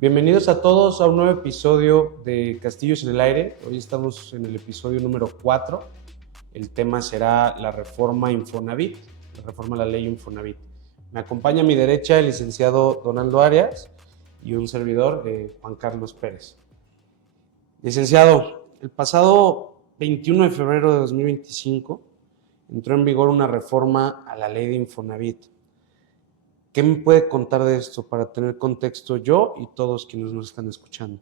Bienvenidos a todos a un nuevo episodio de Castillos en el Aire. Hoy estamos en el episodio número 4. El tema será la reforma Infonavit, la reforma a la ley Infonavit. Me acompaña a mi derecha el licenciado Donaldo Arias y un servidor, Juan Carlos Pérez. Licenciado, el pasado 21 de febrero de 2025 entró en vigor una reforma a la ley de Infonavit. ¿Qué me puede contar de esto para tener contexto yo y todos quienes nos están escuchando?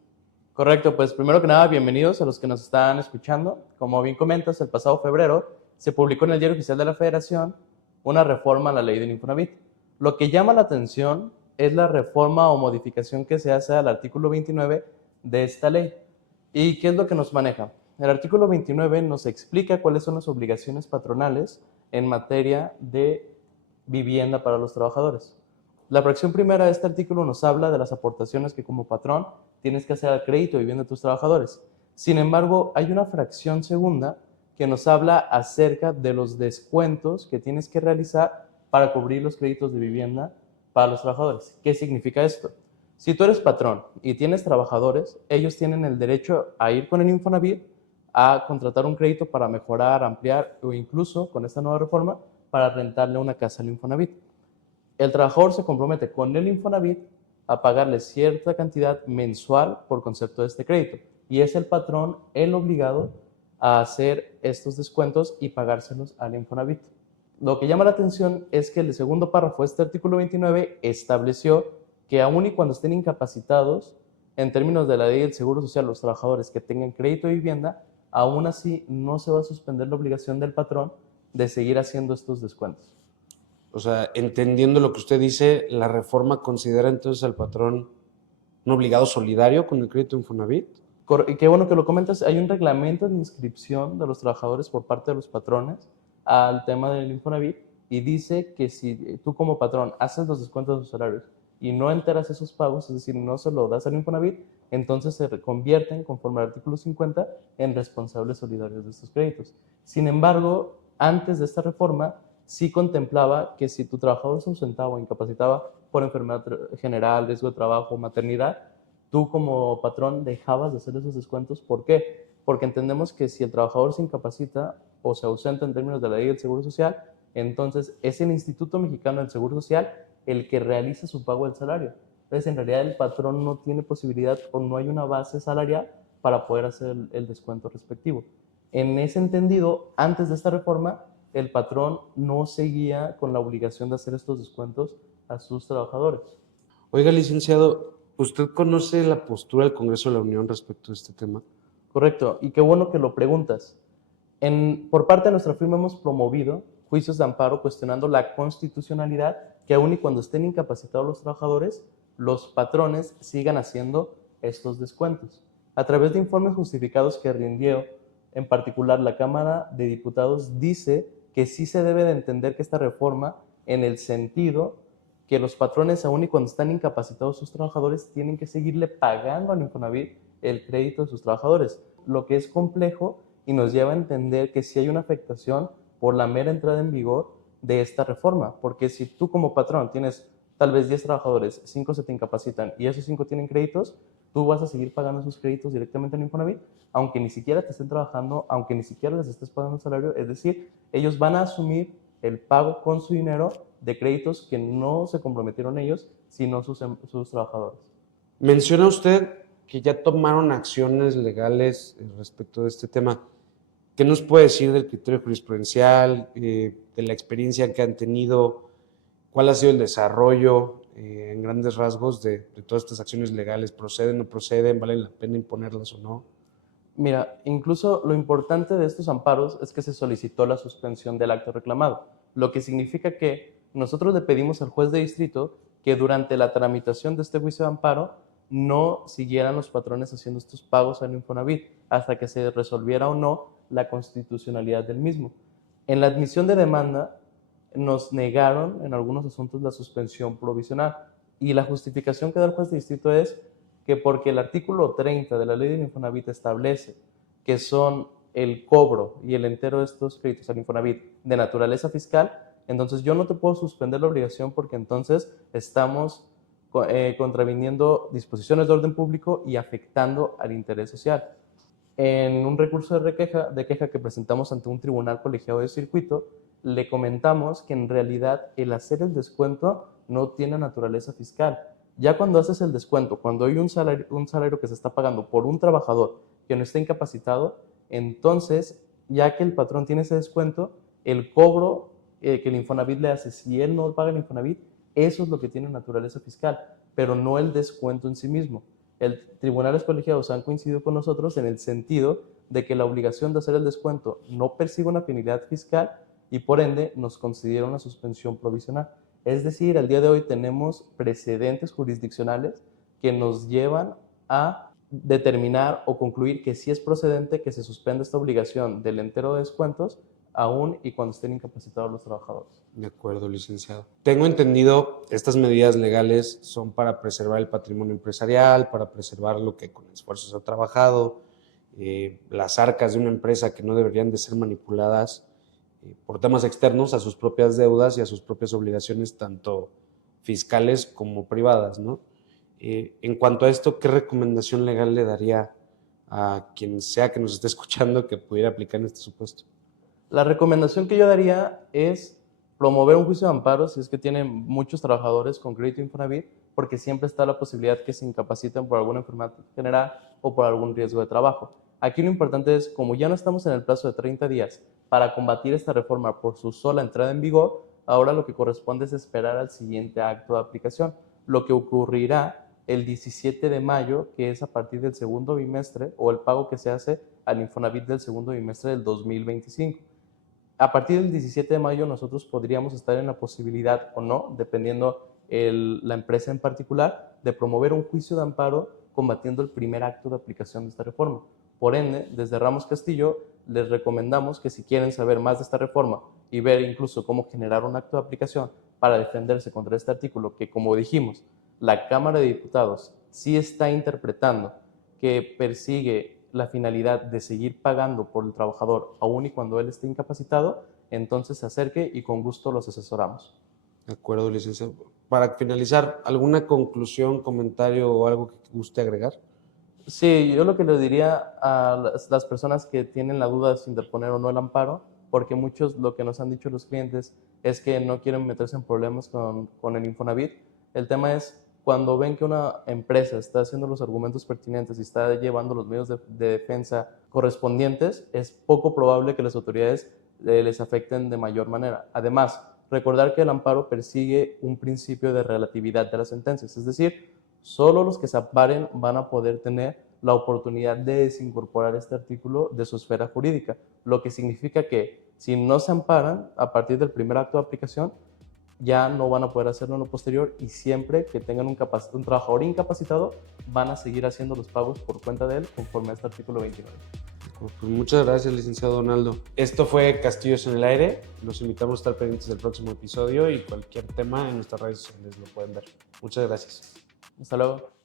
Correcto, pues primero que nada, bienvenidos a los que nos están escuchando. Como bien comentas, el pasado febrero se publicó en el Diario Oficial de la Federación una reforma a la ley del Infonavit. Lo que llama la atención es la reforma o modificación que se hace al artículo 29 de esta ley. ¿Y qué es lo que nos maneja? El artículo 29 nos explica cuáles son las obligaciones patronales en materia de vivienda para los trabajadores. La fracción primera de este artículo nos habla de las aportaciones que como patrón tienes que hacer al crédito de vivienda de tus trabajadores. Sin embargo, hay una fracción segunda que nos habla acerca de los descuentos que tienes que realizar para cubrir los créditos de vivienda para los trabajadores. ¿Qué significa esto? Si tú eres patrón y tienes trabajadores, ellos tienen el derecho a ir con el Infonavit a contratar un crédito para mejorar, ampliar o incluso, con esta nueva reforma, para rentarle una casa al Infonavit. El trabajador se compromete con el Infonavit a pagarle cierta cantidad mensual por concepto de este crédito y es el patrón el obligado a hacer estos descuentos y pagárselos al Infonavit. Lo que llama la atención es que el segundo párrafo de este artículo 29 estableció que aun y cuando estén incapacitados, en términos de la ley del Seguro Social, los trabajadores que tengan crédito de vivienda, aún así no se va a suspender la obligación del patrón de seguir haciendo estos descuentos. O sea, entendiendo lo que usted dice, la reforma considera entonces al patrón un obligado solidario con el crédito Infonavit. Y qué bueno que lo comentas, hay un reglamento de inscripción de los trabajadores por parte de los patrones al tema del Infonavit y dice que si tú como patrón haces los descuentos de sus salarios y no enteras esos pagos, es decir, no se lo das al Infonavit, entonces se convierten, conforme al artículo 50, en responsables solidarios de estos créditos. Sin embargo, antes de esta reforma, sí contemplaba que si tu trabajador se ausentaba o incapacitaba por enfermedad general, riesgo de trabajo, maternidad, tú como patrón dejabas de hacer esos descuentos. ¿Por qué? Porque entendemos que si el trabajador se incapacita o se ausenta en términos de la ley del Seguro Social, entonces es el Instituto Mexicano del Seguro Social el que realiza su pago del salario. Entonces, en realidad el patrón no tiene posibilidad o no hay una base salarial para poder hacer el descuento respectivo. En ese entendido, antes de esta reforma, el patrón no seguía con la obligación de hacer estos descuentos a sus trabajadores. Oiga, licenciado, ¿usted conoce la postura del Congreso de la Unión respecto a este tema? Correcto, y qué bueno que lo preguntas. Por parte de nuestra firma hemos promovido juicios de amparo cuestionando la constitucionalidad que aun y cuando estén incapacitados los trabajadores, los patrones sigan haciendo estos descuentos. A través de informes justificados que rindió, en particular la Cámara de Diputados dice que sí se debe de entender que esta reforma, en el sentido que los patrones aun y cuando están incapacitados sus trabajadores tienen que seguirle pagando al Infonavit el crédito de sus trabajadores, lo que es complejo y nos lleva a entender que sí hay una afectación por la mera entrada en vigor de esta reforma, porque si tú como patrón tienes tal vez 10 trabajadores, 5 se te incapacitan y esos 5 tienen créditos, tú vas a seguir pagando esos créditos directamente en Infonavit, aunque ni siquiera te estén trabajando, aunque ni siquiera les estés pagando un salario, es decir, ellos van a asumir el pago con su dinero de créditos que no se comprometieron ellos, sino sus trabajadores. Menciona usted que ya tomaron acciones legales respecto de este tema. ¿Qué nos puede decir del criterio jurisprudencial, de la experiencia que han tenido? ¿Cuál ha sido el desarrollo en grandes rasgos de todas estas acciones legales? ¿Proceden o no proceden? ¿Vale la pena imponerlas o no? Mira, incluso lo importante de estos amparos es que se solicitó la suspensión del acto reclamado, lo que significa que nosotros le pedimos al juez de distrito que durante la tramitación de este juicio de amparo no siguieran los patrones haciendo estos pagos al Infonavit hasta que se resolviera o no la constitucionalidad del mismo. En la admisión de demanda nos negaron en algunos asuntos la suspensión provisional y la justificación que da el juez de distrito es que porque el artículo 30 de la ley del Infonavit establece que son el cobro y el entero de estos créditos al Infonavit de naturaleza fiscal, entonces yo no te puedo suspender la obligación porque entonces estamos contraviniendo disposiciones de orden público y afectando al interés social. En un recurso de queja que presentamos ante un tribunal colegiado de circuito, le comentamos que en realidad el hacer el descuento no tiene naturaleza fiscal. Ya cuando haces el descuento, cuando hay un salario que se está pagando por un trabajador que no está incapacitado, entonces, ya que el patrón tiene ese descuento, el cobro que el Infonavit le hace, si él no paga el Infonavit, eso es lo que tiene naturaleza fiscal, pero no el descuento en sí mismo. El tribunales colegiados han coincidido con nosotros en el sentido de que la obligación de hacer el descuento no persigue una finalidad fiscal y por ende nos concedieron una suspensión provisional. Es decir, al día de hoy tenemos precedentes jurisdiccionales que nos llevan a determinar o concluir que sí es procedente que se suspenda esta obligación del entero de descuentos aún y cuando estén incapacitados los trabajadores. De acuerdo, licenciado. Tengo entendido, estas medidas legales son para preservar el patrimonio empresarial, para preservar lo que con esfuerzo se ha trabajado, las arcas de una empresa que no deberían de ser manipuladas por temas externos a sus propias deudas y a sus propias obligaciones, tanto fiscales como privadas, ¿no? En cuanto a esto, ¿qué recomendación legal le daría a quien sea que nos esté escuchando que pudiera aplicar en este supuesto? La recomendación que yo daría es promover un juicio de amparo si es que tienen muchos trabajadores con crédito Infonavit, porque siempre está la posibilidad que se incapaciten por alguna enfermedad general o por algún riesgo de trabajo. Aquí lo importante es, como ya no estamos en el plazo de 30 días para combatir esta reforma por su sola entrada en vigor, ahora lo que corresponde es esperar al siguiente acto de aplicación, lo que ocurrirá el 17 de mayo, que es a partir del segundo bimestre, o el pago que se hace al Infonavit del segundo bimestre del 2025. A partir del 17 de mayo nosotros podríamos estar en la posibilidad o no, dependiendo la empresa en particular, de promover un juicio de amparo combatiendo el primer acto de aplicación de esta reforma. Por ende, desde Ramos Castillo les recomendamos que si quieren saber más de esta reforma y ver incluso cómo generar un acto de aplicación para defenderse contra este artículo que, como dijimos, la Cámara de Diputados sí está interpretando que persigue la finalidad de seguir pagando por el trabajador aún y cuando él esté incapacitado, entonces se acerque y con gusto los asesoramos. De acuerdo, licenciado. Para finalizar, ¿alguna conclusión, comentario o algo que guste agregar? Sí, yo lo que le diría a las personas que tienen la duda de si interponer o no el amparo, porque muchos lo que nos han dicho los clientes es que no quieren meterse en problemas con el Infonavit. El tema es cuando ven que una empresa está haciendo los argumentos pertinentes y está llevando los medios de defensa correspondientes, es poco probable que las autoridades les afecten de mayor manera. Además, recordar que el amparo persigue un principio de relatividad de las sentencias, es decir, solo los que se amparen van a poder tener la oportunidad de desincorporar este artículo de su esfera jurídica, lo que significa que si no se amparan a partir del primer acto de aplicación, ya no van a poder hacerlo en lo posterior y siempre que tengan un trabajador incapacitado van a seguir haciendo los pagos por cuenta de él conforme a este artículo 29. Pues muchas gracias, licenciado Donaldo. Esto fue Castillos en el Aire. Los invitamos a estar pendientes del próximo episodio y cualquier tema en nuestras redes sociales lo pueden ver. Muchas gracias. Hasta luego.